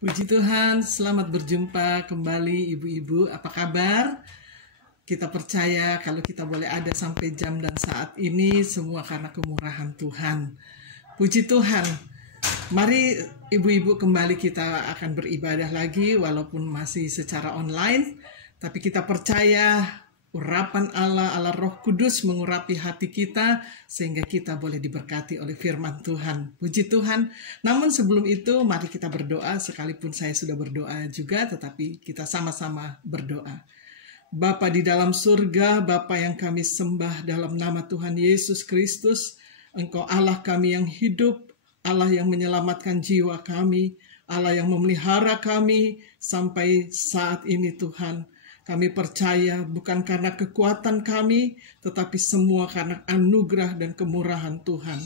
Puji Tuhan, selamat berjumpa kembali ibu-ibu. Apa kabar? Kita percaya kalau kita boleh ada sampai jam dan saat ini semua karena kemurahan Tuhan. Puji Tuhan. Mari ibu-ibu kembali kita akan beribadah lagi walaupun masih secara online. Tapi kita percaya urapan Allah, Allah Roh Kudus mengurapi hati kita sehingga kita boleh diberkati oleh firman Tuhan. Puji Tuhan. Namun sebelum itu mari kita berdoa, sekalipun saya sudah berdoa juga, tetapi kita sama-sama berdoa. Bapa di dalam surga, Bapa yang kami sembah dalam nama Tuhan Yesus Kristus, Engkau Allah kami yang hidup, Allah yang menyelamatkan jiwa kami, Allah yang memelihara kami sampai saat ini Tuhan. Kami percaya bukan karena kekuatan kami, tetapi semua karena anugerah dan kemurahan Tuhan.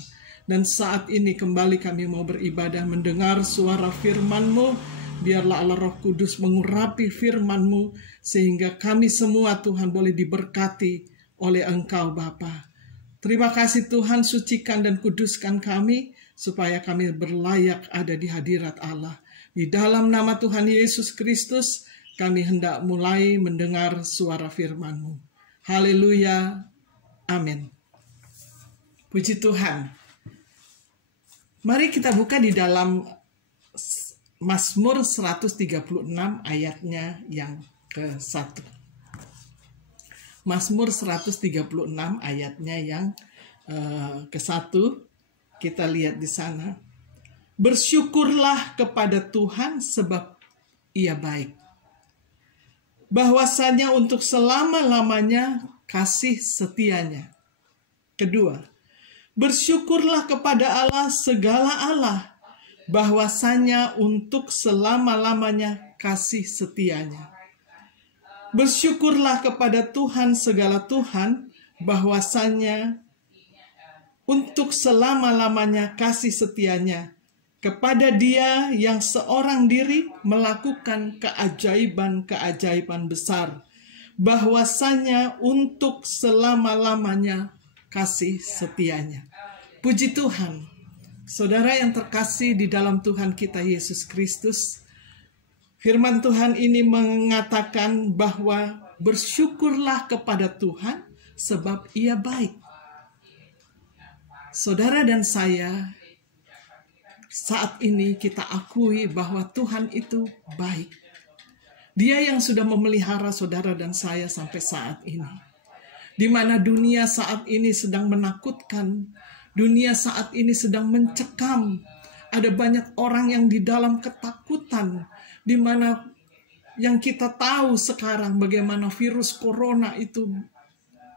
Dan saat ini kembali kami mau beribadah mendengar suara firman-Mu. Biarlah Allah Roh Kudus mengurapi firman-Mu, sehingga kami semua Tuhan boleh diberkati oleh Engkau Bapa. Terima kasih Tuhan, sucikan dan kuduskan kami, supaya kami berlayak ada di hadirat Allah. Di dalam nama Tuhan Yesus Kristus, kami hendak mulai mendengar suara firman-Mu. Haleluya. Amin. Puji Tuhan. Mari kita buka di dalam Mazmur 136 ayatnya yang ke-1. Mazmur 136 ayatnya yang ke-1. Kita lihat di sana. Bersyukurlah kepada Tuhan sebab Ia baik. Bahwasanya untuk selama-lamanya kasih setianya. Kedua, bersyukurlah kepada Allah segala Allah, bahwasanya untuk selama-lamanya kasih setianya. Bersyukurlah kepada Tuhan segala Tuhan, bahwasanya untuk selama-lamanya kasih setianya. Kepada Dia yang seorang diri melakukan keajaiban-keajaiban besar, bahwasanya untuk selama-lamanya kasih setianya. Puji Tuhan. Saudara yang terkasih di dalam Tuhan kita Yesus Kristus, firman Tuhan ini mengatakan bahwa bersyukurlah kepada Tuhan sebab Ia baik. Saudara dan saya, saat ini kita akui bahwa Tuhan itu baik. Dia yang sudah memelihara saudara dan saya sampai saat ini. Di mana dunia saat ini sedang menakutkan, dunia saat ini sedang mencekam. Ada banyak orang yang di dalam ketakutan, di mana yang kita tahu sekarang bagaimana virus corona itu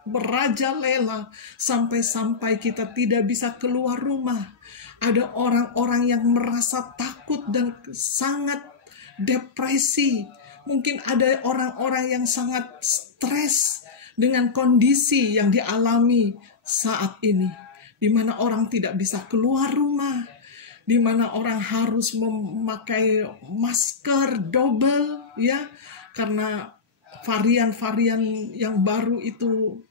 merajalela sampai-sampai kita tidak bisa keluar rumah. Ada orang-orang yang merasa takut dan sangat depresi. Mungkin ada orang-orang yang sangat stres dengan kondisi yang dialami saat ini. Di mana orang tidak bisa keluar rumah. Di mana orang harus memakai masker double, ya, karena varian-varian yang baru itu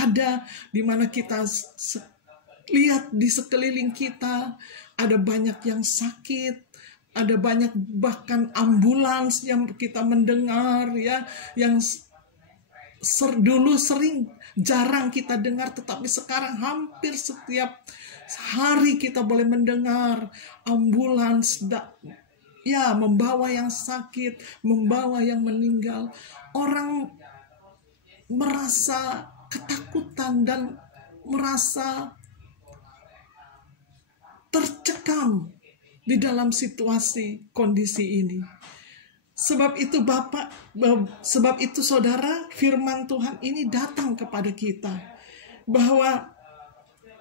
ada, di mana kita lihat di sekeliling kita ada banyak yang sakit, ada banyak bahkan ambulans yang kita mendengar, ya, yang dulu jarang kita dengar, tetapi sekarang hampir setiap hari kita boleh mendengar ambulans ya membawa yang sakit, membawa yang meninggal. Orang merasa ketakutan dan merasa tercekam di dalam situasi kondisi ini. Sebab itu saudara, firman Tuhan ini datang kepada kita bahwa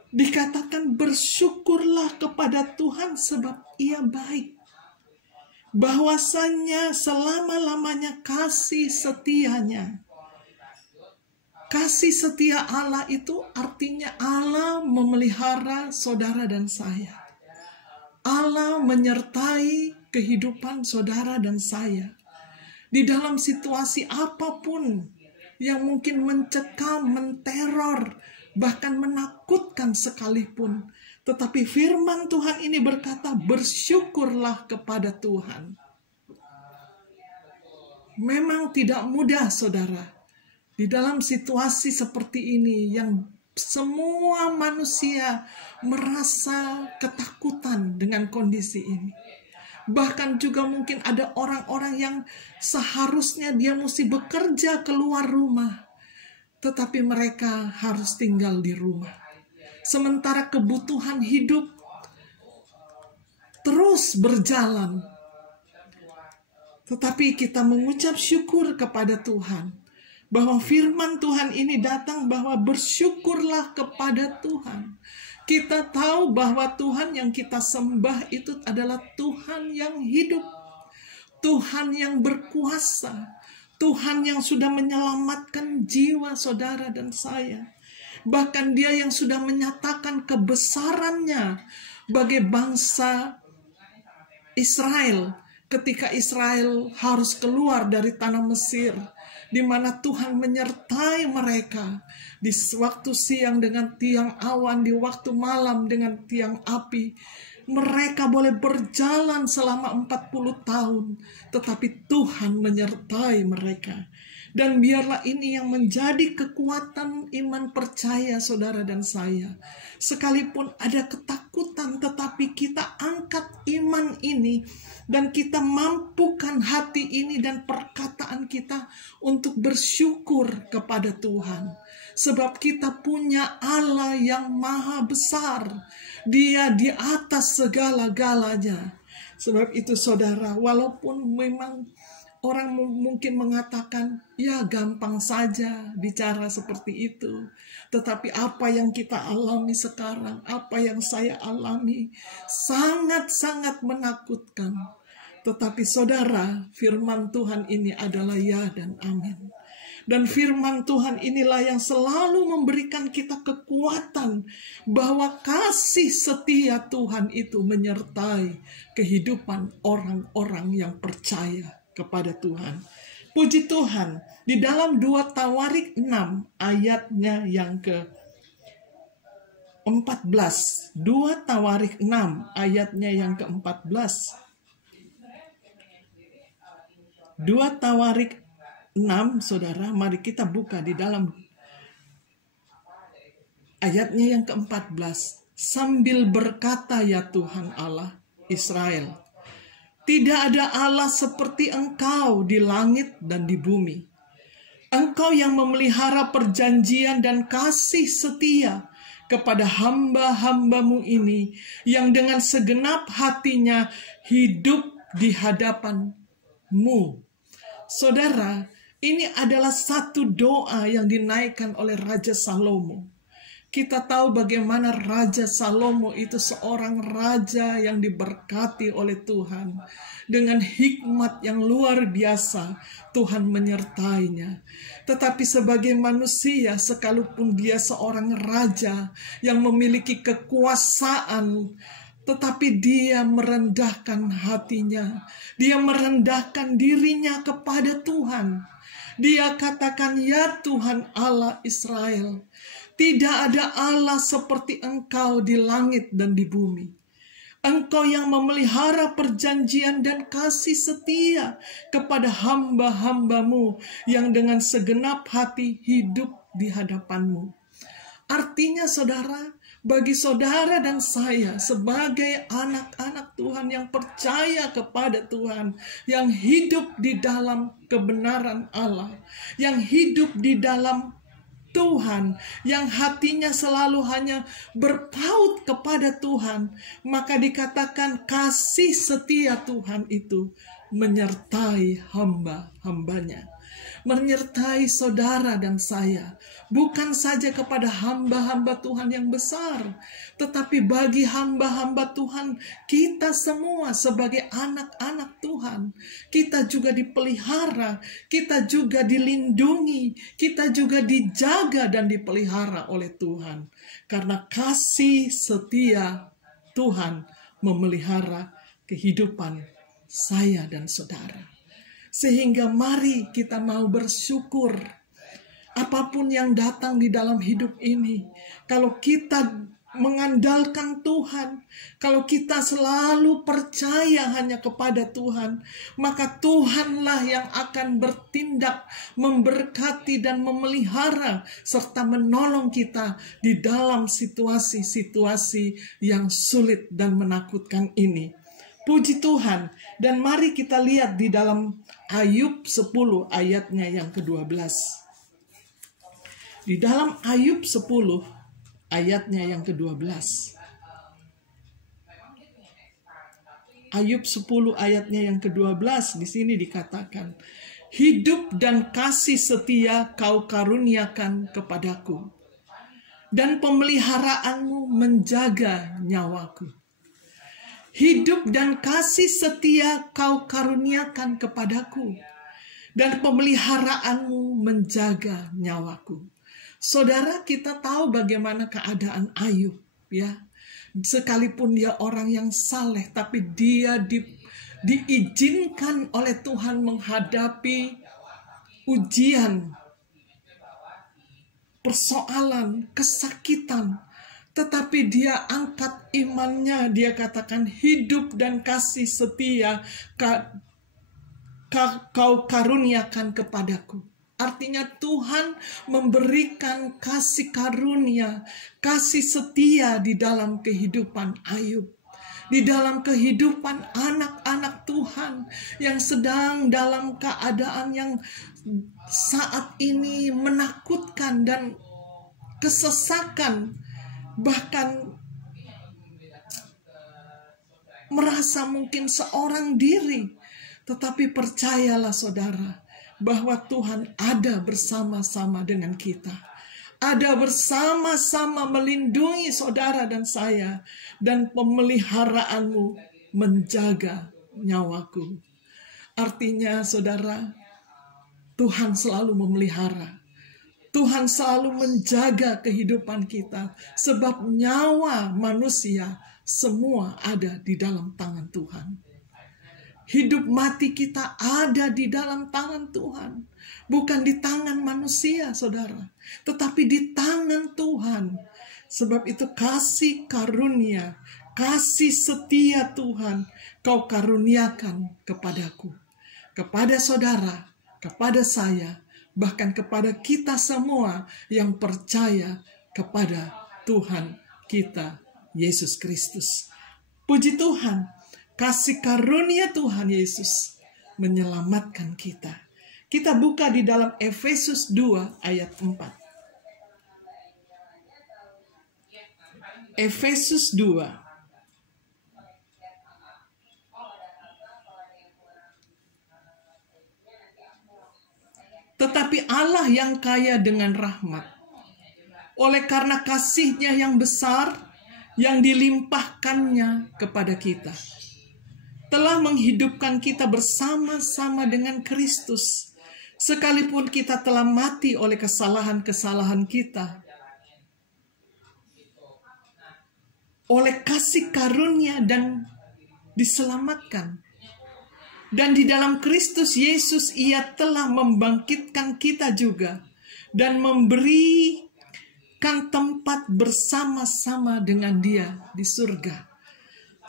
dikatakan bersyukurlah kepada Tuhan sebab Ia baik. Bahwasanya selama-lamanya kasih setianya. Kasih setia Allah itu artinya Allah memelihara saudara dan saya. Allah menyertai kehidupan saudara dan saya. Di dalam situasi apapun yang mungkin mencekam, menteror, bahkan menakutkan sekalipun. Tetapi firman Tuhan ini berkata, bersyukurlah kepada Tuhan. Memang tidak mudah, saudara, di dalam situasi seperti ini yang semua manusia merasa ketakutan dengan kondisi ini. Bahkan juga mungkin ada orang-orang yang seharusnya dia mesti bekerja keluar rumah, tetapi mereka harus tinggal di rumah. Sementara kebutuhan hidup terus berjalan. Tetapi kita mengucap syukur kepada Tuhan, bahwa firman Tuhan ini datang bahwa bersyukurlah kepada Tuhan. Kita tahu bahwa Tuhan yang kita sembah itu adalah Tuhan yang hidup, Tuhan yang berkuasa, Tuhan yang sudah menyelamatkan jiwa saudara dan saya. Bahkan Dia yang sudah menyatakan kebesarannya bagi bangsa Israel ketika Israel harus keluar dari tanah Mesir, di mana Tuhan menyertai mereka di waktu siang dengan tiang awan, di waktu malam dengan tiang api. Mereka boleh berjalan selama 40 tahun, tetapi Tuhan menyertai mereka. Dan biarlah ini yang menjadi kekuatan iman percaya saudara dan saya. Sekalipun ada ketakutan, tetapi kita angkat iman ini dan kita mampukan hati ini dan perkataan kita untuk bersyukur kepada Tuhan. Sebab kita punya Allah yang maha besar. Dia di atas segala-galanya. Sebab itu saudara, walaupun memang orang mungkin mengatakan, ya gampang saja bicara seperti itu. Tetapi apa yang kita alami sekarang, apa yang saya alami, sangat-sangat menakutkan. Tetapi saudara, firman Tuhan ini adalah ya dan amin. Dan firman Tuhan inilah yang selalu memberikan kita kekuatan bahwa kasih setia Tuhan itu menyertai kehidupan orang-orang yang percaya kepada Tuhan. Puji Tuhan, di dalam 2 Tawarik 6 ayatnya yang ke-14. 2 Tawarik 6 ayatnya yang ke-14. 2 Tawarik 6, saudara, mari kita buka di dalam ayatnya yang ke-14. Sambil berkata, ya Tuhan Allah Israel, tidak ada Allah seperti Engkau di langit dan di bumi. Engkau yang memelihara perjanjian dan kasih setia kepada hamba-hambamu ini, yang dengan segenap hatinya hidup di hadapan-Mu. Saudara, ini adalah satu doa yang dinaikkan oleh Raja Salomo. Kita tahu bagaimana Raja Salomo itu seorang raja yang diberkati oleh Tuhan. Dengan hikmat yang luar biasa, Tuhan menyertainya. Tetapi sebagai manusia, sekalipun dia seorang raja yang memiliki kekuasaan, tetapi dia merendahkan hatinya. Dia merendahkan dirinya kepada Tuhan. Dia katakan, ya Tuhan Allah Israel, tidak ada Allah seperti Engkau di langit dan di bumi. Engkau yang memelihara perjanjian dan kasih setia kepada hamba-hambamu yang dengan segenap hati hidup di hadapan-Mu. Artinya saudara, bagi saudara dan saya sebagai anak-anak Tuhan yang percaya kepada Tuhan, yang hidup di dalam kebenaran Allah, yang hidup di dalam Tuhan, yang hatinya selalu hanya berpaut kepada Tuhan, maka dikatakan kasih setia Tuhan itu menyertai hamba-hambanya, menyertai saudara dan saya. Bukan saja kepada hamba-hamba Tuhan yang besar, tetapi bagi hamba-hamba Tuhan, kita semua sebagai anak-anak Tuhan, kita juga dipelihara, kita juga dilindungi, kita juga dijaga dan dipelihara oleh Tuhan. Karena kasih setia Tuhan memelihara kehidupan saya dan saudara. Sehingga mari kita mau bersyukur apapun yang datang di dalam hidup ini. Kalau kita mengandalkan Tuhan, kalau kita selalu percaya hanya kepada Tuhan, maka Tuhanlah yang akan bertindak, memberkati dan memelihara serta menolong kita di dalam situasi-situasi yang sulit dan menakutkan ini. Puji Tuhan. Dan mari kita lihat di dalam Ayub 10 ayatnya yang ke-12. Di dalam Ayub 10 ayatnya yang ke-12. Ayub 10 ayatnya yang ke-12 di sini dikatakan, hidup dan kasih setia kau karuniakan kepadaku, dan pemeliharaanmu menjaga nyawaku. Hidup dan kasih setia kau karuniakan kepadaku, dan pemeliharaanmu menjaga nyawaku. Saudara, kita tahu bagaimana keadaan Ayub, ya. Sekalipun dia orang yang saleh, tapi dia diizinkan oleh Tuhan menghadapi ujian, persoalan, kesakitan. Tetapi dia angkat imannya, dia katakan hidup dan kasih setia kau karuniakan kepadaku. Artinya Tuhan memberikan kasih karunia, kasih setia di dalam kehidupan Ayub. Di dalam kehidupan anak-anak Tuhan yang sedang dalam keadaan yang saat ini menakutkan dan kesesakan. Bahkan merasa mungkin seorang diri. Tetapi percayalah saudara, bahwa Tuhan ada bersama-sama dengan kita. Ada bersama-sama melindungi saudara dan saya. Dan pemeliharaanmu menjaga nyawaku. Artinya saudara, Tuhan selalu memelihara. Tuhan selalu menjaga kehidupan kita. Sebab nyawa manusia semua ada di dalam tangan Tuhan. Hidup mati kita ada di dalam tangan Tuhan. Bukan di tangan manusia, saudara. Tetapi di tangan Tuhan. Sebab itu kasih karunia, kasih setia Tuhan, kau karuniakan kepadaku. Kepada saudara, kepada saya, bahkan kepada kita semua yang percaya kepada Tuhan kita, Yesus Kristus. Puji Tuhan. Kasih karunia Tuhan Yesus menyelamatkan kita. Kita buka di dalam Efesus 2 ayat 4. Efesus 2. Tetapi Allah yang kaya dengan rahmat, oleh karena kasih-Nya yang besar, yang dilimpahkannya kepada kita, telah menghidupkan kita bersama-sama dengan Kristus, sekalipun kita telah mati oleh kesalahan-kesalahan kita. Oleh kasih karunia dan diselamatkan. Dan di dalam Kristus Yesus Ia telah membangkitkan kita juga, dan memberikan tempat bersama-sama dengan Dia di surga.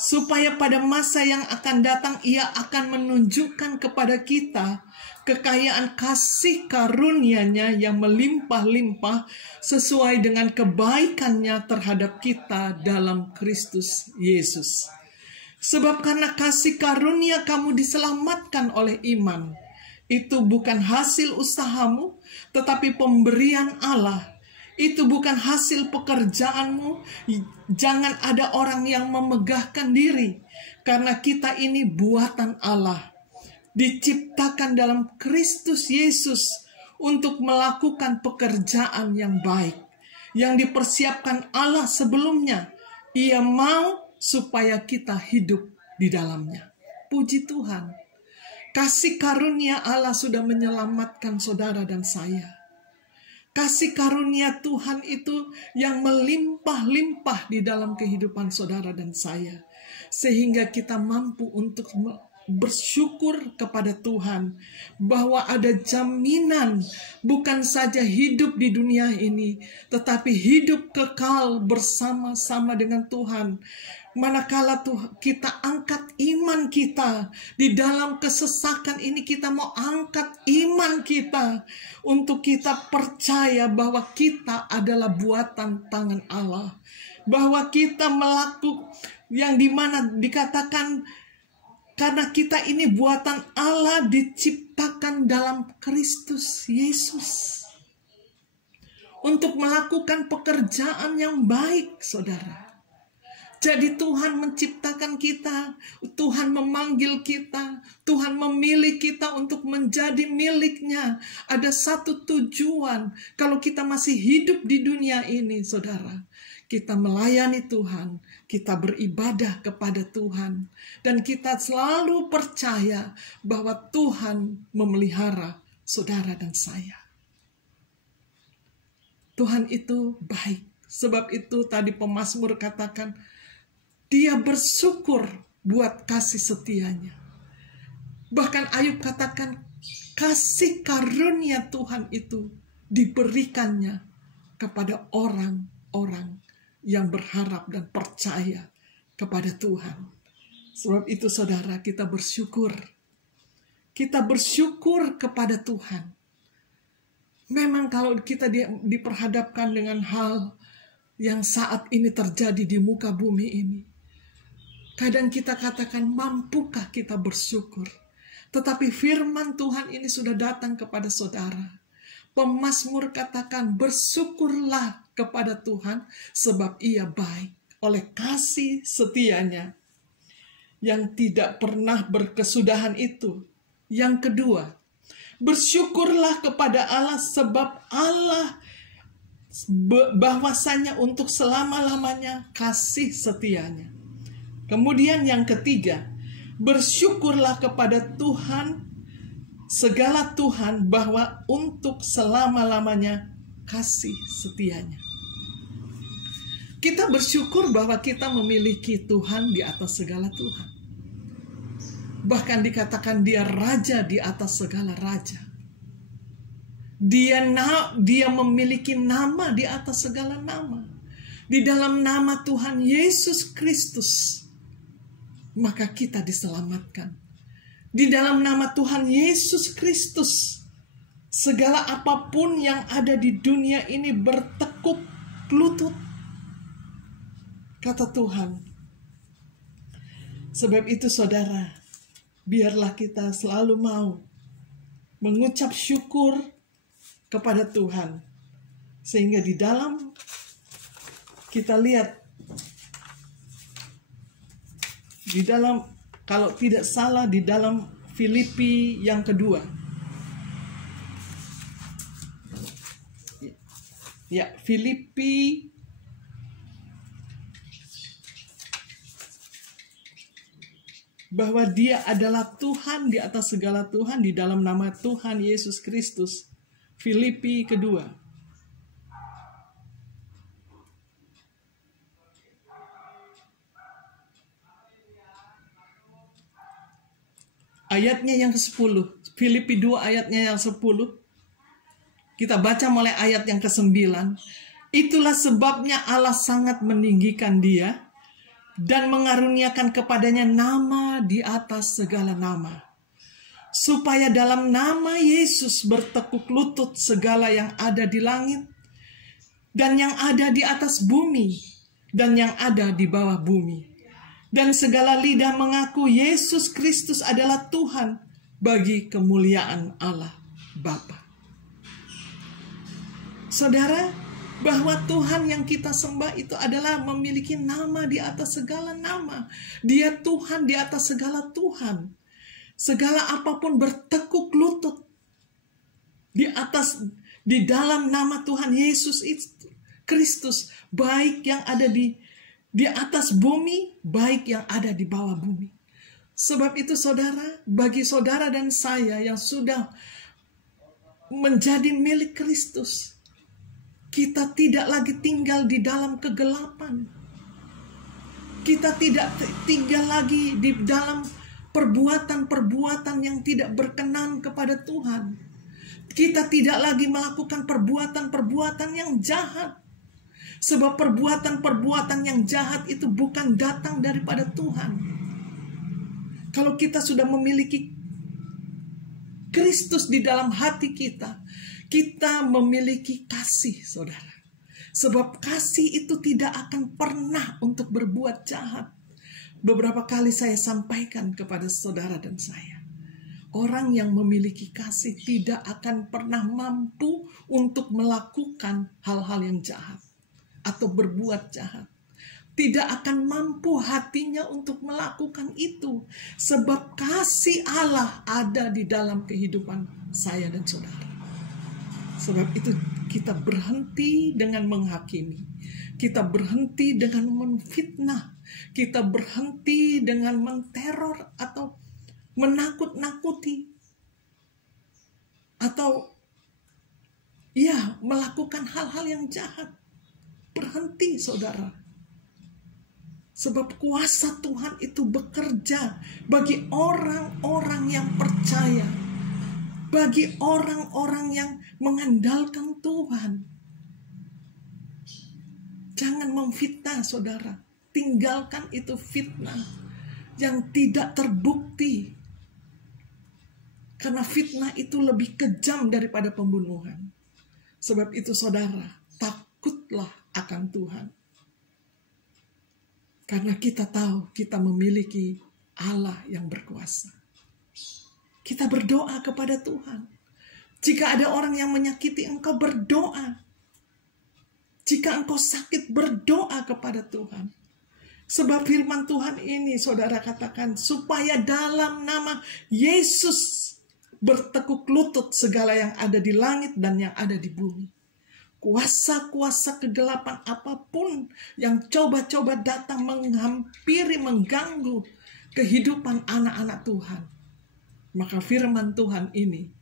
Supaya pada masa yang akan datang Ia akan menunjukkan kepada kita kekayaan kasih karunia-Nya yang melimpah-limpah sesuai dengan kebaikan-Nya terhadap kita dalam Kristus Yesus. Sebab karena kasih karunia kamu diselamatkan oleh iman. Itu bukan hasil usahamu, tetapi pemberian Allah. Itu bukan hasil pekerjaanmu. Jangan ada orang yang memegahkan diri. Karena kita ini buatan Allah. Diciptakan dalam Kristus Yesus untuk melakukan pekerjaan yang baik. Yang dipersiapkan Allah sebelumnya. Ia mau supaya kita hidup di dalamnya. Puji Tuhan. Kasih karunia Allah sudah menyelamatkan saudara dan saya. Kasih karunia Tuhan itu yang melimpah-limpah di dalam kehidupan saudara dan saya. Sehingga kita mampu untuk bersyukur kepada Tuhan bahwa ada jaminan bukan saja hidup di dunia ini, tetapi hidup kekal bersama-sama dengan Tuhan. Manakala kita angkat iman kita di dalam kesesakan ini, kita mau angkat iman kita untuk kita percaya bahwa kita adalah buatan tangan Allah, bahwa kita melakukan yang dimana dikatakan karena kita ini buatan Allah, diciptakan dalam Kristus Yesus untuk melakukan pekerjaan yang baik, saudara. Jadi Tuhan menciptakan kita, Tuhan memanggil kita, Tuhan memilih kita untuk menjadi miliknya. Ada satu tujuan, kalau kita masih hidup di dunia ini, saudara, kita melayani Tuhan, kita beribadah kepada Tuhan, dan kita selalu percaya bahwa Tuhan memelihara saudara dan saya. Tuhan itu baik. Sebab itu tadi pemazmur katakan, dia bersyukur buat kasih setianya. Bahkan Ayub katakan, kasih karunia Tuhan itu diberikannya kepada orang-orang yang berharap dan percaya kepada Tuhan. Sebab itu saudara, kita bersyukur. Kita bersyukur kepada Tuhan. Memang kalau kita diperhadapkan dengan hal yang saat ini terjadi di muka bumi ini, kadang kita katakan, mampukah kita bersyukur? Tetapi firman Tuhan ini sudah datang kepada saudara. Pemazmur katakan, bersyukurlah kepada Tuhan sebab ia baik, oleh kasih setianya yang tidak pernah berkesudahan itu. Yang kedua, bersyukurlah kepada Allah sebab Allah bahwasanya untuk selama-lamanya kasih setianya. Kemudian yang ketiga, bersyukurlah kepada Tuhan, segala Tuhan, bahwa untuk selama-lamanya kasih setianya. Kita bersyukur bahwa kita memiliki Tuhan di atas segala Tuhan. Bahkan dikatakan dia raja di atas segala raja. Dia memiliki nama di atas segala nama. Di dalam nama Tuhan Yesus Kristus, maka kita diselamatkan. Di dalam nama Tuhan Yesus Kristus, segala apapun yang ada di dunia ini bertekuk lutut, kata Tuhan. Sebab itu saudara, biarlah kita selalu mau mengucap syukur kepada Tuhan. Sehingga di dalam kita lihat, di dalam, kalau tidak salah, di dalam Filipi yang kedua. Ya, Filipi bahwa dia adalah Tuhan di atas segala Tuhan di dalam nama Tuhan Yesus Kristus. Filipi kedua. Ayatnya yang ke-10, Filipi 2 ayatnya yang 10. Kita baca mulai ayat yang ke-9. Itulah sebabnya Allah sangat meninggikan dia dan mengaruniakan kepadanya nama di atas segala nama. Supaya dalam nama Yesus bertekuk lutut segala yang ada di langit dan yang ada di atas bumi dan yang ada di bawah bumi. Dan segala lidah mengaku Yesus Kristus adalah Tuhan bagi kemuliaan Allah Bapa. Saudara, bahwa Tuhan yang kita sembah itu adalah memiliki nama di atas segala nama. Dia Tuhan di atas segala Tuhan. Segala apapun bertekuk lutut di dalam nama Tuhan Yesus Kristus, baik yang ada di atas bumi, baik yang ada di bawah bumi. Sebab itu saudara, bagi saudara dan saya yang sudah menjadi milik Kristus, kita tidak lagi tinggal di dalam kegelapan. Kita tidak tinggal lagi di dalam perbuatan-perbuatan yang tidak berkenan kepada Tuhan. Kita tidak lagi melakukan perbuatan-perbuatan yang jahat. Sebab perbuatan-perbuatan yang jahat itu bukan datang daripada Tuhan. Kalau kita sudah memiliki Kristus di dalam hati kita, kita memiliki kasih, saudara. Sebab kasih itu tidak akan pernah untuk berbuat jahat. Beberapa kali saya sampaikan kepada saudara dan saya, orang yang memiliki kasih tidak akan pernah mampu untuk melakukan hal-hal yang jahat atau berbuat jahat. Tidak akan mampu hatinya untuk melakukan itu. Sebab kasih Allah ada di dalam kehidupan saya dan saudara. Sebab itu kita berhenti dengan menghakimi. Kita berhenti dengan menfitnah. Kita berhenti dengan menteror atau menakut-nakuti. Atau ya, melakukan hal-hal yang jahat. Berhenti, saudara. Sebab kuasa Tuhan itu bekerja bagi orang-orang yang percaya. Bagi orang-orang yang mengandalkan Tuhan. Jangan memfitnah, saudara. Tinggalkan itu fitnah yang tidak terbukti. Karena fitnah itu lebih kejam daripada pembunuhan. Sebab itu, saudara, takutlah akan Tuhan. Karena kita tahu kita memiliki Allah yang berkuasa. Kita berdoa kepada Tuhan. Jika ada orang yang menyakiti engkau, berdoa. Jika engkau sakit, berdoa kepada Tuhan. Sebab firman Tuhan ini, saudara katakan, supaya dalam nama Yesus bertekuk lutut segala yang ada di langit dan yang ada di bumi. Kuasa-kuasa kegelapan apapun yang coba-coba datang menghampiri, mengganggu kehidupan anak-anak Tuhan. Maka firman Tuhan ini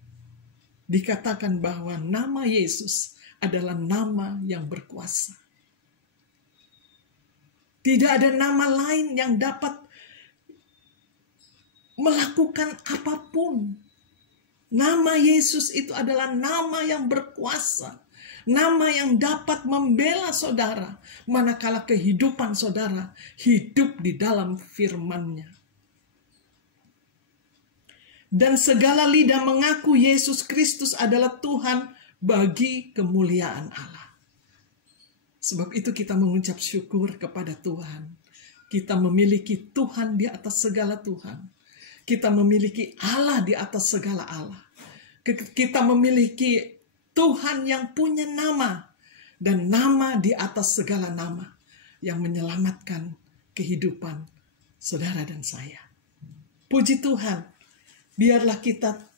dikatakan bahwa nama Yesus adalah nama yang berkuasa. Tidak ada nama lain yang dapat melakukan apapun. Nama Yesus itu adalah nama yang berkuasa. Nama yang dapat membela saudara, manakala kehidupan saudara hidup di dalam firman-Nya. Dan segala lidah mengaku Yesus Kristus adalah Tuhan bagi kemuliaan Allah. Sebab itu kita mengucap syukur kepada Tuhan. Kita memiliki Tuhan di atas segala Tuhan. Kita memiliki Allah di atas segala Allah. Kita memiliki Tuhan yang punya nama, dan nama di atas segala nama, yang menyelamatkan kehidupan saudara dan saya. Puji Tuhan, biarlah kita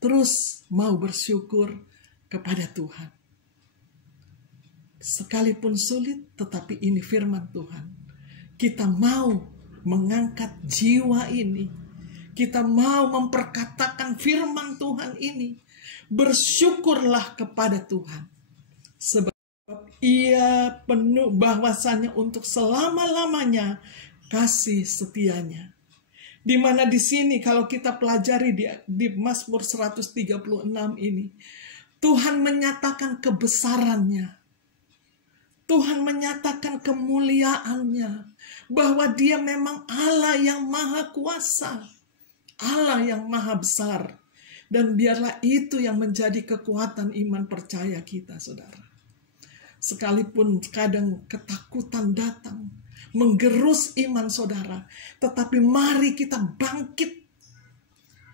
terus mau bersyukur kepada Tuhan. Sekalipun sulit, tetapi ini firman Tuhan. Kita mau mengangkat jiwa ini. Kita mau memperkatakan firman Tuhan ini. Bersyukurlah kepada Tuhan. Sebab Ia penuh bahwasanya untuk selama-lamanya kasih setianya. Di mana di sini kalau kita pelajari di Mazmur 136 ini, Tuhan menyatakan kebesarannya. Tuhan menyatakan kemuliaannya, bahwa Dia memang Allah yang maha kuasa, Allah yang maha besar. Dan biarlah itu yang menjadi kekuatan iman percaya kita, saudara. Sekalipun kadang ketakutan datang, menggerus iman saudara, tetapi mari kita bangkit.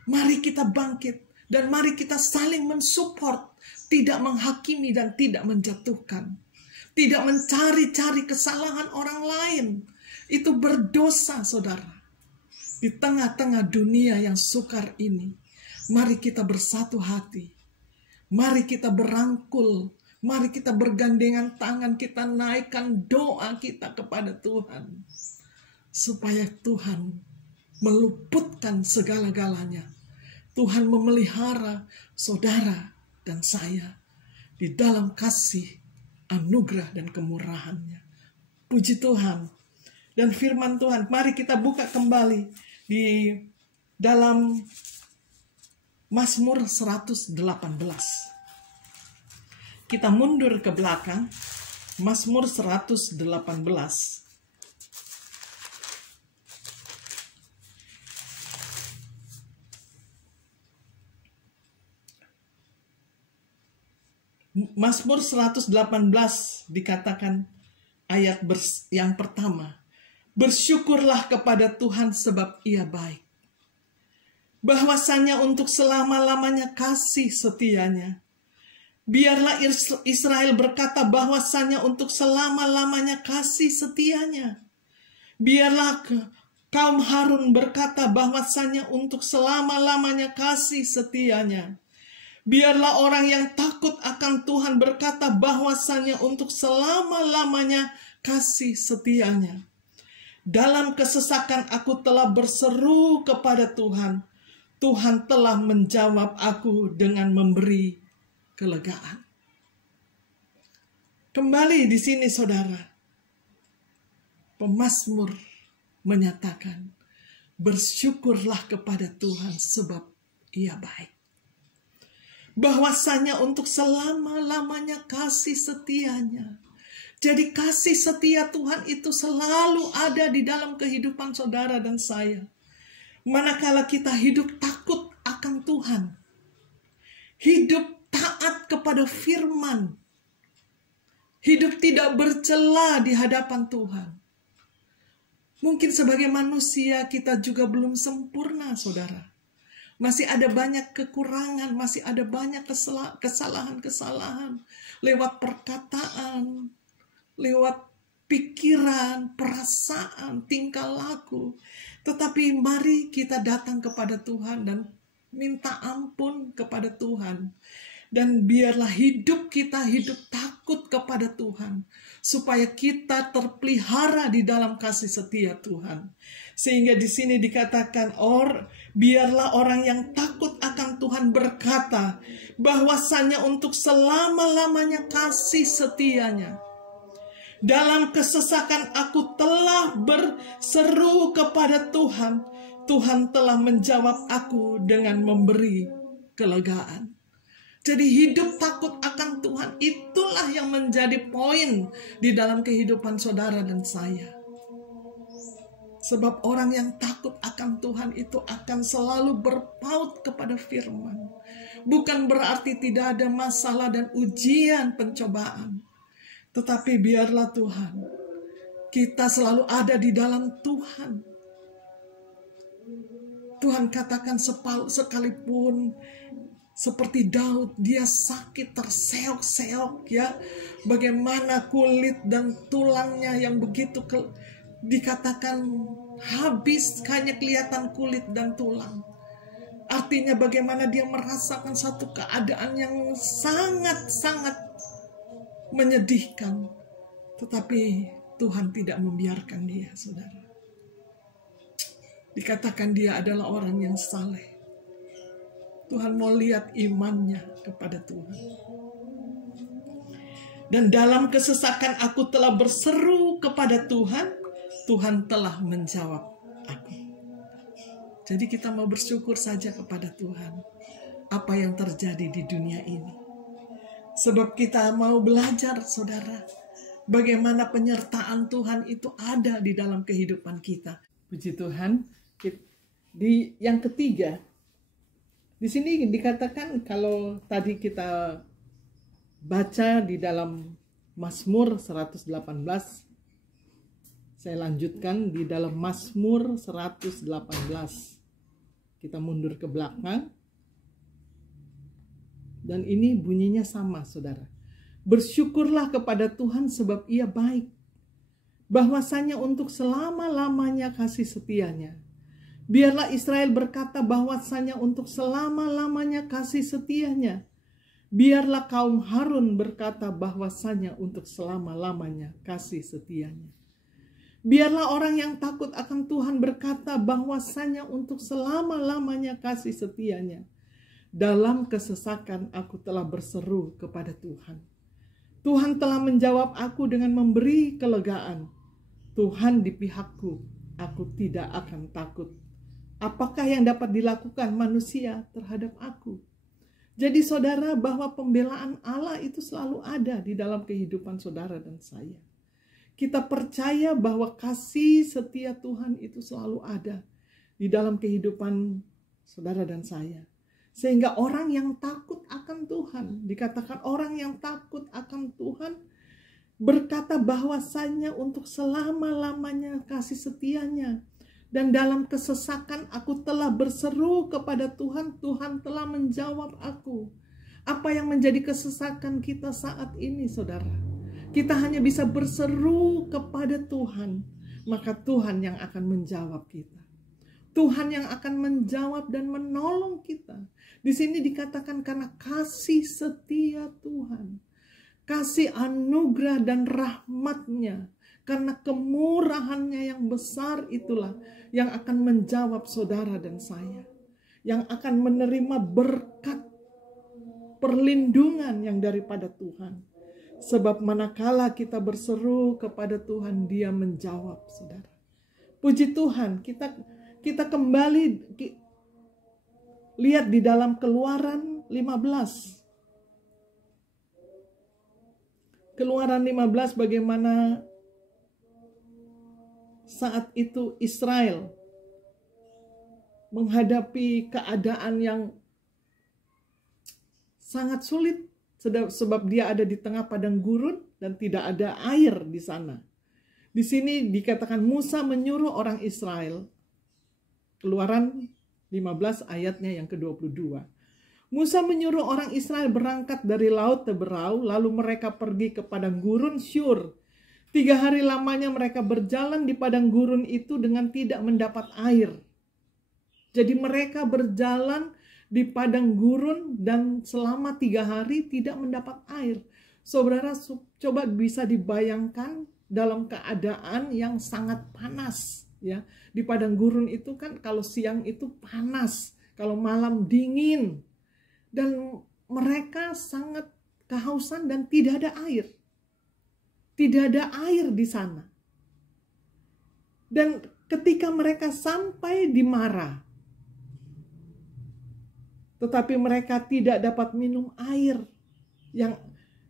Mari kita bangkit. Dan mari kita saling mensupport, tidak menghakimi dan tidak menjatuhkan. Tidak mencari-cari kesalahan orang lain. Itu berdosa, saudara. Di tengah-tengah dunia yang sukar ini, mari kita bersatu hati. Mari kita berangkul. Mari kita bergandengan tangan. Kita naikkan doa kita kepada Tuhan. Supaya Tuhan meluputkan segala-galanya. Tuhan memelihara saudara dan saya di dalam kasih, anugerah dan kemurahan-Nya. Puji Tuhan. Dan firman Tuhan, mari kita buka kembali di dalam Mazmur 118. Kita mundur ke belakang, Mazmur 118. Mazmur 118 dikatakan ayat yang pertama, bersyukurlah kepada Tuhan sebab Ia baik. Bahwasanya untuk selama-lamanya kasih setianya. Biarlah Israel berkata bahwasanya untuk selama-lamanya kasih setianya. Biarlah kaum Harun berkata bahwasanya untuk selama-lamanya kasih setianya. Biarlah orang yang takut akan Tuhan berkata bahwasanya untuk selama-lamanya kasih setianya. Dalam kesesakan aku telah berseru kepada Tuhan. Tuhan telah menjawab aku dengan memberi kelegaan. Kembali di sini saudara, pemazmur menyatakan, bersyukurlah kepada Tuhan sebab Ia baik. Bahwasanya untuk selama-lamanya kasih setianya. Jadi kasih setia Tuhan itu selalu ada di dalam kehidupan saudara dan saya. Manakala kita hidup takut akan Tuhan. Hidup taat kepada firman. Hidup tidak bercela di hadapan Tuhan. Mungkin sebagai manusia kita juga belum sempurna saudara. Masih ada banyak kekurangan, masih ada banyak kesalahan-kesalahan lewat perkataan, lewat pikiran, perasaan, tingkah laku. Tetapi mari kita datang kepada Tuhan dan minta ampun kepada Tuhan. Dan biarlah hidup kita hidup takut kepada Tuhan. Supaya kita terpelihara di dalam kasih setia Tuhan. Sehingga di sini dikatakan, biarlah orang yang takut akan Tuhan berkata, bahwasanya untuk selama-lamanya kasih setianya. Dalam kesesakan aku telah berseru kepada Tuhan. Tuhan telah menjawab aku dengan memberi kelegaan. Jadi hidup takut akan Tuhan itulah yang menjadi poin di dalam kehidupan saudara dan saya. Sebab orang yang takut akan Tuhan itu akan selalu berpaut kepada firman. Bukan berarti tidak ada masalah dan ujian pencobaan. Tetapi biarlah Tuhan, kita selalu ada di dalam Tuhan. Tuhan katakan sekalipun seperti Daud, dia sakit terseok-seok ya. Bagaimana kulit dan tulangnya yang begitu dikatakan habis, hanya kelihatan kulit dan tulang. Artinya bagaimana dia merasakan satu keadaan yang sangat-sangat menyedihkan. Tetapi Tuhan tidak membiarkan dia, saudara. Dikatakan dia adalah orang yang saleh. Tuhan mau lihat imannya kepada Tuhan. Dan dalam kesesakan aku telah berseru kepada Tuhan. Tuhan telah menjawab aku. Jadi kita mau bersyukur saja kepada Tuhan. Apa yang terjadi di dunia ini. Sebab kita mau belajar saudara. Bagaimana penyertaan Tuhan itu ada di dalam kehidupan kita. Puji Tuhan. Di yang ketiga. Di sini dikatakan kalau tadi kita baca di dalam Mazmur 118, saya lanjutkan di dalam Mazmur 118. Kita mundur ke belakang. Dan ini bunyinya sama, saudara. Bersyukurlah kepada Tuhan sebab Ia baik. Bahwasanya untuk selama-lamanya kasih setianya. Biarlah Israel berkata bahwasanya untuk selama-lamanya kasih setianya. Biarlah kaum Harun berkata bahwasanya untuk selama-lamanya kasih setianya. Biarlah orang yang takut akan Tuhan berkata bahwasanya untuk selama-lamanya kasih setianya. Dalam kesesakan aku telah berseru kepada Tuhan. Tuhan telah menjawab aku dengan memberi kelegaan. Tuhan di pihakku, aku tidak akan takut. Apakah yang dapat dilakukan manusia terhadap aku? Jadi saudara, bahwa pembelaan Allah itu selalu ada di dalam kehidupan saudara dan saya. Kita percaya bahwa kasih setia Tuhan itu selalu ada di dalam kehidupan saudara dan saya. Sehingga orang yang takut akan Tuhan, dikatakan orang yang takut akan Tuhan, berkata bahwasanya untuk selama-lamanya kasih setianya. Dan dalam kesesakan aku telah berseru kepada Tuhan, Tuhan telah menjawab aku. Apa yang menjadi kesesakan kita saat ini, saudara? Kita hanya bisa berseru kepada Tuhan, maka Tuhan yang akan menjawab kita. Tuhan yang akan menjawab dan menolong kita. Di sini dikatakan karena kasih setia Tuhan, kasih anugerah dan rahmat-Nya, karena kemurahannya yang besar itulah yang akan menjawab saudara dan saya, yang akan menerima berkat perlindungan yang daripada Tuhan. Sebab manakala kita berseru kepada Tuhan, Dia menjawab, saudara. Puji Tuhan, kita kembali lihat di dalam Keluaran 15. Keluaran 15 bagaimana saat itu Israel menghadapi keadaan yang sangat sulit. Sebab dia ada di tengah padang gurun dan tidak ada air di sana. Di sini dikatakan Musa menyuruh orang Israel. Keluaran 15 ayatnya yang ke-22. Musa menyuruh orang Israel berangkat dari laut Teberau, lalu mereka pergi ke padang gurun Syur. 3 hari lamanya mereka berjalan di padang gurun itu dengan tidak mendapat air. Jadi mereka berjalan di padang gurun dan selama 3 hari tidak mendapat air. Saudara, coba bisa dibayangkan dalam keadaan yang sangat panas, ya. Di padang gurun itu kan kalau siang itu panas, kalau malam dingin. Dan mereka sangat kehausan dan tidak ada air. Tidak ada air di sana. Dan ketika mereka sampai di Mara, tetapi mereka tidak dapat minum air.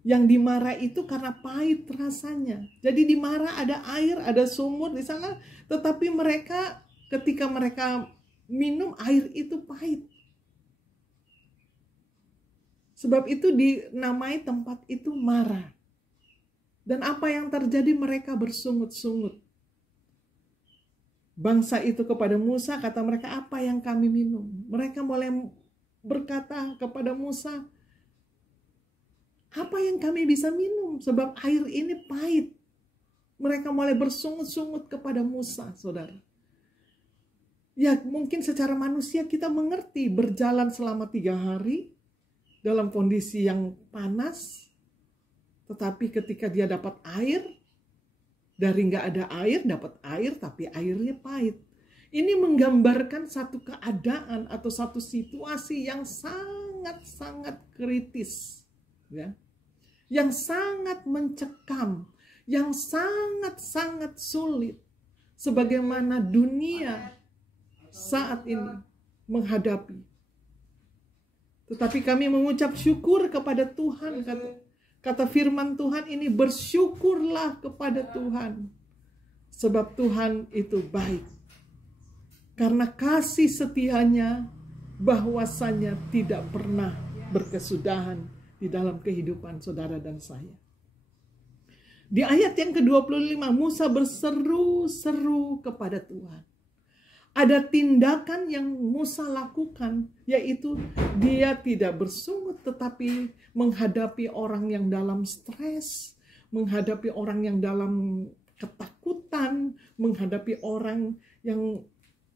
Yang di Mara itu karena pahit rasanya. Jadi di Mara ada air, ada sumur di sana, tetapi mereka ketika mereka minum air itu pahit. Sebab itu dinamai tempat itu Mara. Dan apa yang terjadi, mereka bersungut-sungut. Bangsa itu kepada Musa, kata mereka, apa yang kami minum? Mereka mulai berkata kepada Musa, apa yang kami bisa minum? Sebab air ini pahit. Mereka mulai bersungut-sungut kepada Musa, saudara. Ya mungkin secara manusia kita mengerti, berjalan selama 3 hari dalam kondisi yang panas. Tetapi ketika dia dapat air, dari nggak ada air, dapat air, tapi airnya pahit. Ini menggambarkan satu keadaan atau satu situasi yang sangat-sangat kritis, ya, yang sangat mencekam, yang sangat-sangat sulit, sebagaimana dunia saat ini menghadapi. Tetapi kami mengucap syukur kepada Tuhan, kata firman Tuhan ini, bersyukurlah kepada Tuhan, sebab Tuhan itu baik. Karena kasih setianya bahwasanya tidak pernah berkesudahan di dalam kehidupan saudara dan saya. Di ayat yang ke-25, Musa berseru-seru kepada Tuhan. Ada tindakan yang Musa lakukan, yaitu dia tidak bersungut tetapi menghadapi orang yang dalam stres, menghadapi orang yang dalam ketakutan, menghadapi orang yang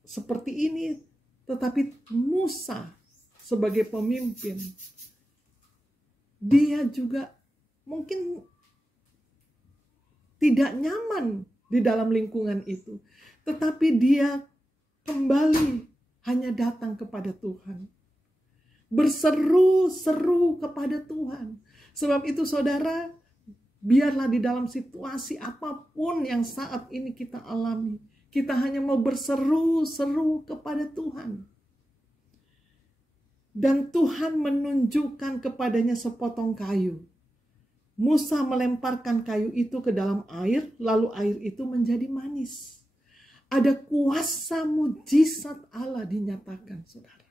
seperti ini. Tetapi Musa sebagai pemimpin, dia juga mungkin tidak nyaman di dalam lingkungan itu. Tetapi dia kembali hanya datang kepada Tuhan. Berseru-seru kepada Tuhan. Sebab itu saudara, biarlah di dalam situasi apapun yang saat ini kita alami, Kita hanya mau berseru-seru kepada Tuhan. Dan Tuhan menunjukkan kepadanya sepotong kayu. Musa melemparkan kayu itu ke dalam air, lalu air itu menjadi manis. Ada kuasa mujizat Allah dinyatakan, saudara.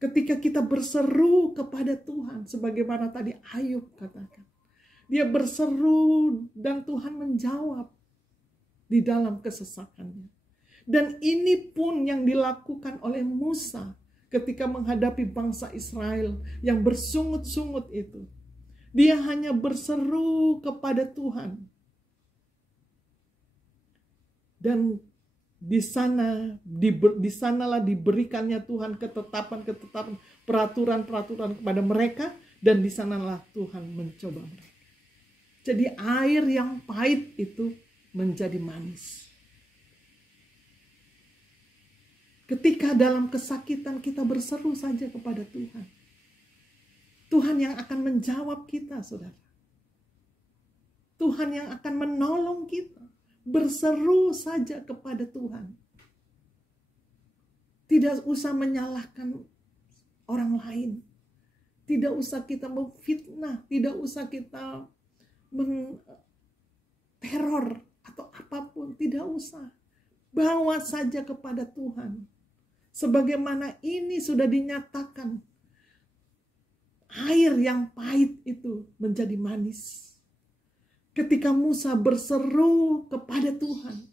Ketika kita berseru kepada Tuhan, sebagaimana tadi Ayub katakan. Dia berseru dan Tuhan menjawab di dalam kesesakannya. Dan ini pun yang dilakukan oleh Musa ketika menghadapi bangsa Israel yang bersungut-sungut itu. Dia hanya berseru kepada Tuhan. Dan di sanalah diberikannya Tuhan ketetapan-ketetapan, peraturan-peraturan kepada mereka, dan di sanalah Tuhan mencoba mereka. Jadi air yang pahit itu menjadi manis. Ketika dalam kesakitan kita berseru saja kepada Tuhan, Tuhan yang akan menjawab kita, saudara. Tuhan yang akan menolong kita. Berseru saja kepada Tuhan. Tidak usah menyalahkan orang lain. Tidak usah kita memfitnah. Tidak usah kita teror atau apapun. Tidak usah. Bawa saja kepada Tuhan. Sebagaimana ini sudah dinyatakan. Air yang pahit itu menjadi manis. Ketika Musa berseru kepada Tuhan.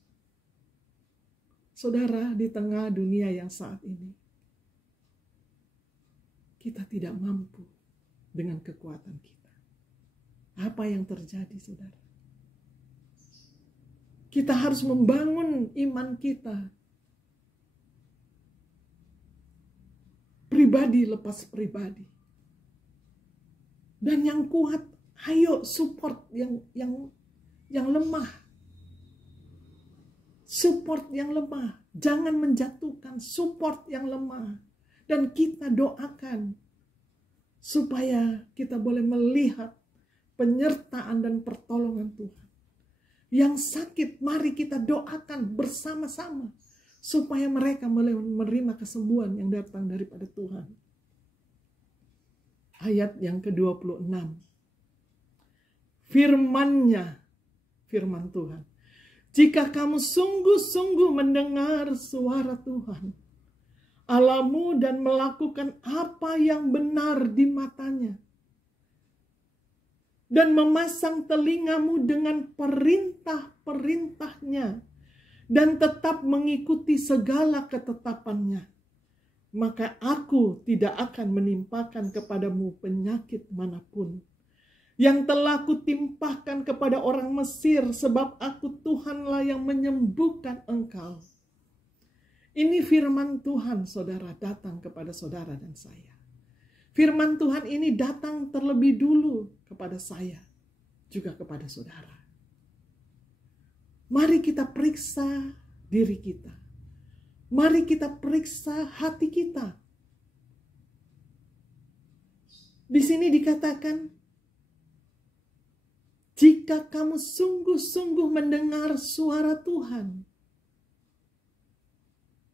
Saudara, di tengah dunia yang saat ini, kita tidak mampu dengan kekuatan kita. Apa yang terjadi, saudara? Kita harus membangun iman kita. Pribadi lepas pribadi. Dan yang kuat, ayo support yang lemah. Support yang lemah. Jangan menjatuhkan, support yang lemah. Dan kita doakan supaya kita boleh melihat penyertaan dan pertolongan Tuhan. Yang sakit, mari kita doakan bersama-sama supaya mereka menerima kesembuhan yang datang daripada Tuhan. Ayat yang ke-26. Firman Tuhan. Jika kamu sungguh-sungguh mendengar suara Tuhan, Allahmu, dan melakukan apa yang benar di matanya, dan memasang telingamu dengan perintah-perintahnya, dan tetap mengikuti segala ketetapannya, maka aku tidak akan menimpakan kepadamu penyakit manapun yang telah kutimpahkan kepada orang Mesir, sebab aku Tuhanlah yang menyembuhkan engkau. Ini firman Tuhan, saudara, datang kepada saudara dan saya. Firman Tuhan ini datang terlebih dulu kepada saya, juga kepada saudara. Mari kita periksa diri kita. Mari kita periksa hati kita. Di sini dikatakan, jika kamu sungguh-sungguh mendengar suara Tuhan,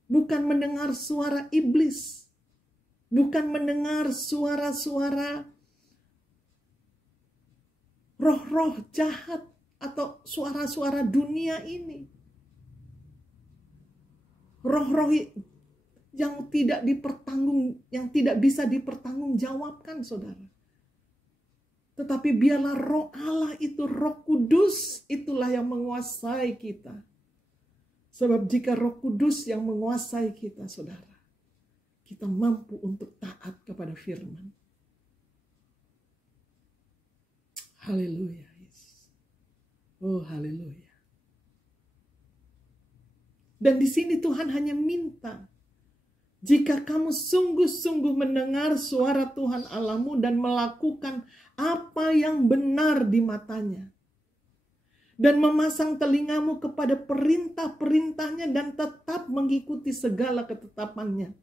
bukan mendengar suara iblis, bukan mendengar suara-suara roh-roh jahat atau suara-suara dunia ini. Roh-roh yang tidak bisa dipertanggungjawabkan, saudara. Tetapi biarlah roh Allah itu, Roh Kudus, itulah yang menguasai kita. Sebab jika Roh Kudus yang menguasai kita, saudara, kita mampu untuk taat kepada firman. Haleluya. Oh, haleluya. Dan di sini Tuhan hanya minta, jika kamu sungguh-sungguh mendengar suara Tuhan Allahmu dan melakukan apa yang benar di matanya, dan memasang telingamu kepada perintah-perintahnya dan tetap mengikuti segala ketetapannya,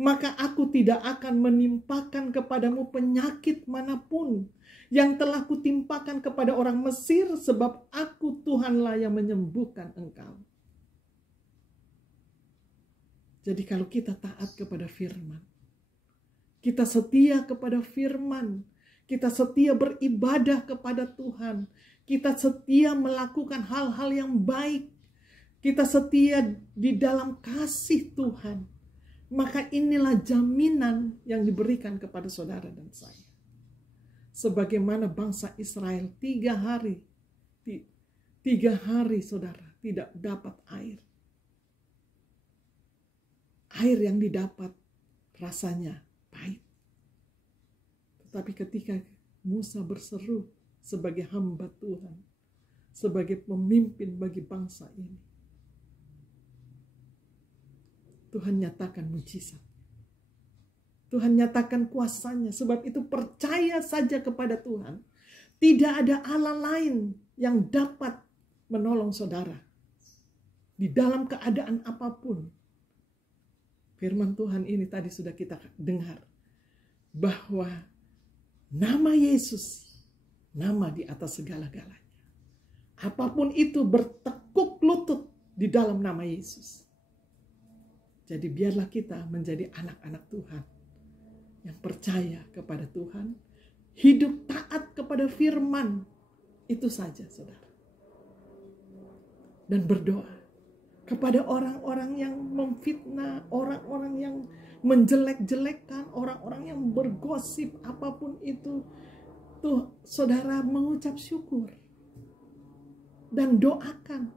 maka aku tidak akan menimpakan kepadamu penyakit manapun yang telah kutimpakan kepada orang Mesir, sebab aku Tuhanlah yang menyembuhkan engkau. Jadi kalau kita taat kepada firman, kita setia kepada firman, kita setia beribadah kepada Tuhan, kita setia melakukan hal-hal yang baik, kita setia di dalam kasih Tuhan, maka inilah jaminan yang diberikan kepada saudara dan saya. Sebagaimana bangsa Israel 3 hari saudara tidak dapat air. Air yang didapat rasanya pahit. Tetapi ketika Musa berseru sebagai hamba Tuhan, sebagai pemimpin bagi bangsa ini, Tuhan nyatakan mujizat. Tuhan nyatakan kuasanya. Sebab itu percaya saja kepada Tuhan. Tidak ada Allah lain yang dapat menolong saudara di dalam keadaan apapun. Firman Tuhan ini tadi sudah kita dengar, bahwa nama Yesus, nama di atas segala-galanya. Apapun itu bertekuk lutut di dalam nama Yesus. Jadi biarlah kita menjadi anak-anak Tuhan yang percaya kepada Tuhan, hidup taat kepada firman, itu saja saudara. Dan berdoa kepada orang-orang yang memfitnah, orang-orang yang menjelek-jelekkan, orang-orang yang bergosip, apapun itu, tuh saudara mengucap syukur dan doakan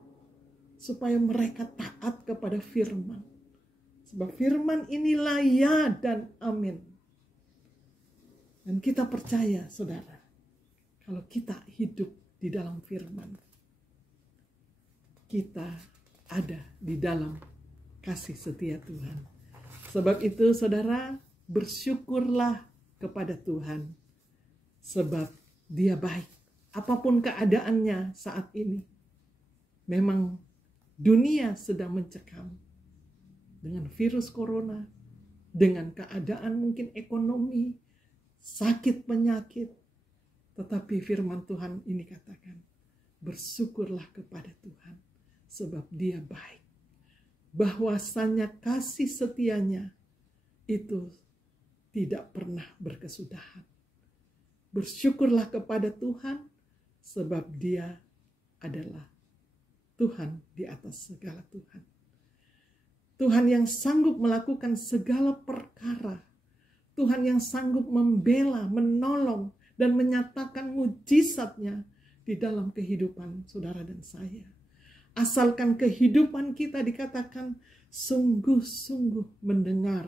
supaya mereka taat kepada firman. Sebab firman inilah ya dan amin. Dan kita percaya saudara, kalau kita hidup di dalam firman, kita ada di dalam kasih setia Tuhan. Sebab itu saudara, bersyukurlah kepada Tuhan. Sebab Dia baik. Apapun keadaannya saat ini. Memang dunia sedang mencekam. Dengan virus corona. Dengan keadaan mungkin ekonomi. Sakit penyakit. Tetapi firman Tuhan ini katakan, bersyukurlah kepada Tuhan. Sebab Dia baik. Bahwasanya kasih setianya itu tidak pernah berkesudahan. Bersyukurlah kepada Tuhan, sebab Dia adalah Tuhan di atas segala Tuhan. Tuhan yang sanggup melakukan segala perkara. Tuhan yang sanggup membela, menolong, dan menyatakan mujizatnya di dalam kehidupan saudara dan saya. Asalkan kehidupan kita dikatakan sungguh-sungguh mendengar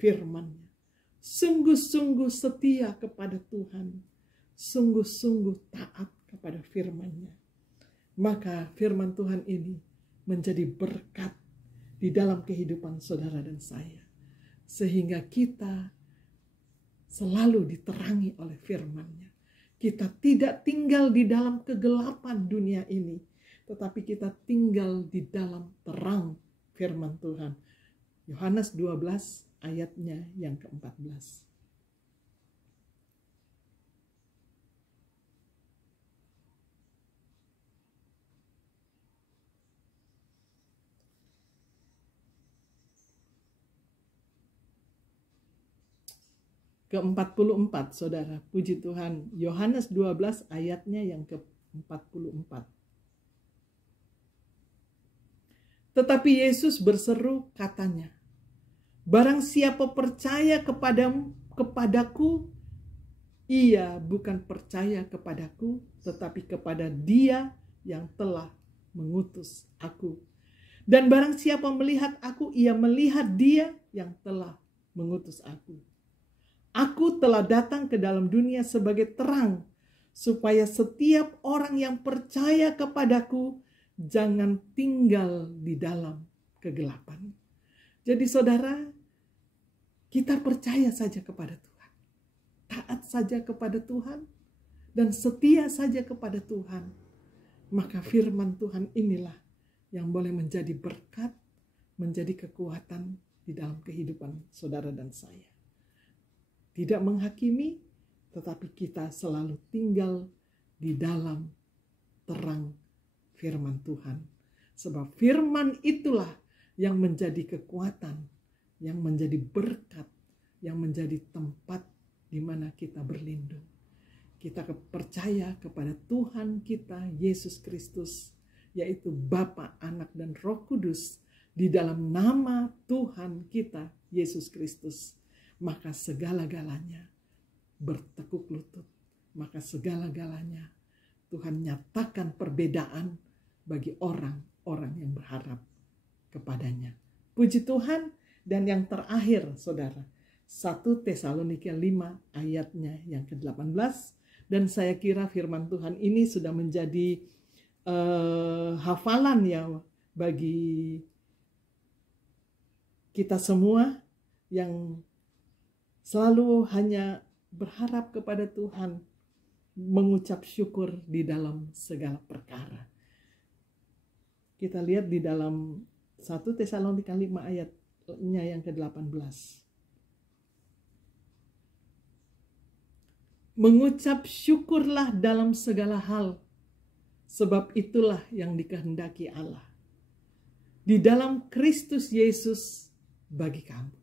firman-Nya. Sungguh-sungguh setia kepada Tuhan. Sungguh-sungguh taat kepada firman-Nya. Maka firman Tuhan ini menjadi berkat di dalam kehidupan saudara dan saya. Sehingga kita selalu diterangi oleh firman-Nya. Kita tidak tinggal di dalam kegelapan dunia ini, tetapi kita tinggal di dalam terang firman Tuhan. Yohanes 12 ayatnya yang ke-14. Ke-44 saudara, puji Tuhan. Yohanes 12 ayatnya yang ke-44. Tetapi Yesus berseru katanya, barang siapa percaya kepadaku, ia bukan percaya kepadaku, tetapi kepada Dia yang telah mengutus aku. Dan barang siapa melihat aku, ia melihat Dia yang telah mengutus aku. Aku telah datang ke dalam dunia sebagai terang, supaya setiap orang yang percaya kepadaku jangan tinggal di dalam kegelapan. Jadi saudara, kita percaya saja kepada Tuhan. Taat saja kepada Tuhan dan setia saja kepada Tuhan. Maka firman Tuhan inilah yang boleh menjadi berkat, menjadi kekuatan di dalam kehidupan saudara dan saya. Tidak menghakimi, tetapi kita selalu tinggal di dalam terang firman Tuhan. Sebab firman itulah yang menjadi kekuatan, yang menjadi berkat, yang menjadi tempat di mana kita berlindung. Kita percaya kepada Tuhan kita Yesus Kristus, yaitu Bapa, Anak, dan Roh Kudus, di dalam nama Tuhan kita Yesus Kristus. Maka segala-galanya bertekuk lutut, maka segala-galanya Tuhan nyatakan perbedaan bagi orang-orang yang berharap kepadanya. Puji Tuhan. Dan yang terakhir, saudara, 1 Tesalonika 5 ayatnya yang ke-18. Dan saya kira firman Tuhan ini sudah menjadi hafalan ya bagi kita semua yang selalu hanya berharap kepada Tuhan, mengucap syukur di dalam segala perkara. Kita lihat di dalam 1 Tesalonika 5 ayatnya yang ke-18. Mengucap syukurlah dalam segala hal, sebab itulah yang dikehendaki Allah di dalam Kristus Yesus bagi kamu.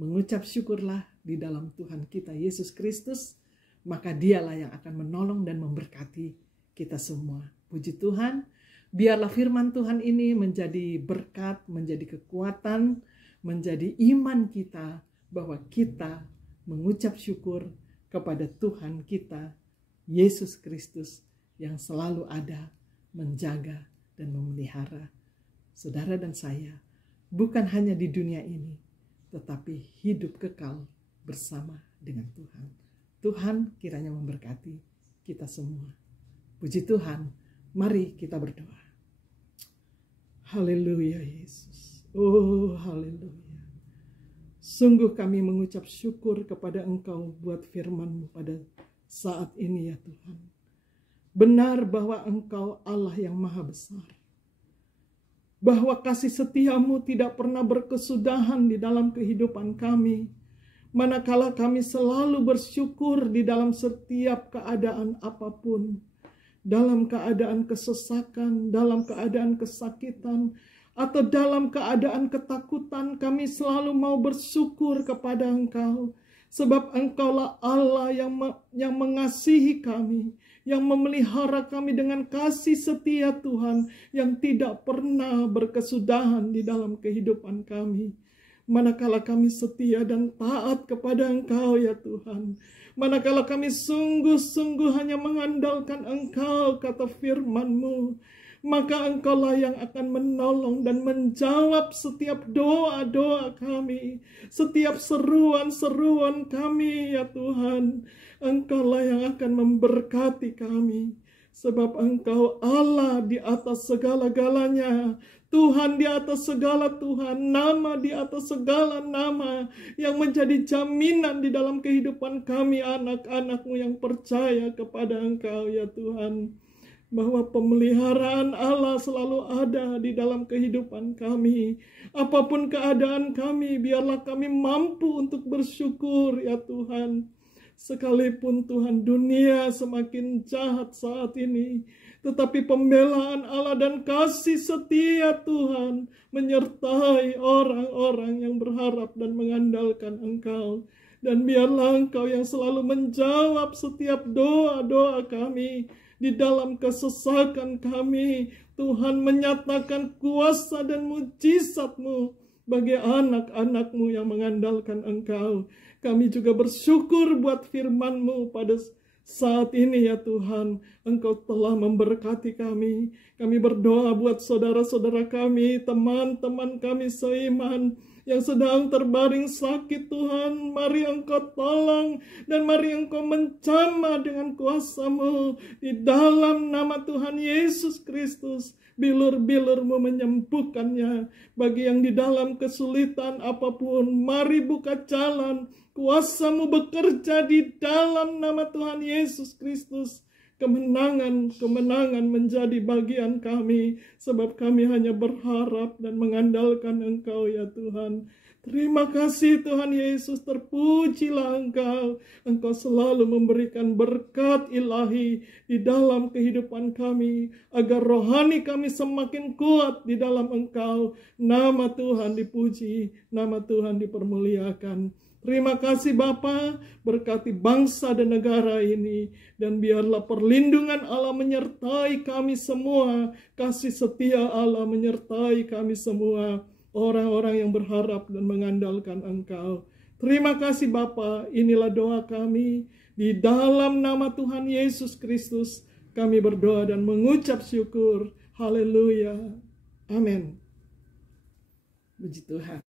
Mengucap syukurlah di dalam Tuhan kita Yesus Kristus, maka dialah yang akan menolong dan memberkati kita semua. Puji Tuhan, biarlah firman Tuhan ini menjadi berkat, menjadi kekuatan, menjadi iman kita bahwa kita mengucap syukur kepada Tuhan kita Yesus Kristus yang selalu ada, menjaga dan memelihara saudara dan saya, bukan hanya di dunia ini, tetapi hidup kekal bersama dengan Tuhan. Tuhan kiranya memberkati kita semua. Puji Tuhan, mari kita berdoa. Haleluya Yesus. Oh haleluya. Sungguh kami mengucap syukur kepada Engkau buat firman-Mu pada saat ini ya Tuhan. Benar bahwa Engkau Allah yang maha besar. Bahwa kasih setia-Mu tidak pernah berkesudahan di dalam kehidupan kami. Manakala kami selalu bersyukur di dalam setiap keadaan apapun. Dalam keadaan kesesakan, dalam keadaan kesakitan, atau dalam keadaan ketakutan, kami selalu mau bersyukur kepada Engkau. Sebab Engkaulah Allah yang mengasihi kami, yang memelihara kami dengan kasih setia Tuhan, yang tidak pernah berkesudahan di dalam kehidupan kami. Manakala kami setia dan taat kepada Engkau ya Tuhan. Manakala kami sungguh-sungguh hanya mengandalkan Engkau, kata firman-Mu, maka Engkaulah yang akan menolong dan menjawab setiap doa-doa kami, setiap seruan-seruan kami ya Tuhan. Engkaulah yang akan memberkati kami, sebab Engkau Allah di atas segala-galanya, Tuhan di atas segala Tuhan, nama di atas segala nama, yang menjadi jaminan di dalam kehidupan kami anak-anak-Mu yang percaya kepada Engkau ya Tuhan. Bahwa pemeliharaan Allah selalu ada di dalam kehidupan kami. Apapun keadaan kami, biarlah kami mampu untuk bersyukur ya Tuhan. Sekalipun Tuhan dunia semakin jahat saat ini, tetapi pembelaan Allah dan kasih setia Tuhan menyertai orang-orang yang berharap dan mengandalkan Engkau. Dan biarlah Engkau yang selalu menjawab setiap doa-doa kami. Di dalam kesesakan kami, Tuhan menyatakan kuasa dan mujizat-Mu bagi anak-anak-Mu yang mengandalkan Engkau. Kami juga bersyukur buat firman-Mu pada saat ini ya Tuhan. Engkau telah memberkati kami. Kami berdoa buat saudara-saudara kami, teman-teman kami seiman yang sedang terbaring sakit Tuhan. Mari Engkau tolong dan mari Engkau menjamah dengan kuasa-Mu di dalam nama Tuhan Yesus Kristus. Bilur-bilur-Mu menyembuhkannya. Bagi yang di dalam kesulitan apapun, mari buka jalan. Kuasa-Mu bekerja di dalam nama Tuhan Yesus Kristus. Kemenangan menjadi bagian kami, sebab kami hanya berharap dan mengandalkan Engkau ya Tuhan. Terima kasih Tuhan Yesus, terpujilah Engkau. Engkau selalu memberikan berkat ilahi di dalam kehidupan kami, agar rohani kami semakin kuat di dalam Engkau. Nama Tuhan dipuji, nama Tuhan dipermuliakan. Terima kasih Bapa, berkati bangsa dan negara ini, dan biarlah perlindungan Allah menyertai kami semua, kasih setia Allah menyertai kami semua, orang-orang yang berharap dan mengandalkan Engkau. Terima kasih Bapa, inilah doa kami, di dalam nama Tuhan Yesus Kristus, kami berdoa dan mengucap syukur. Haleluya. Amin. Puji Tuhan.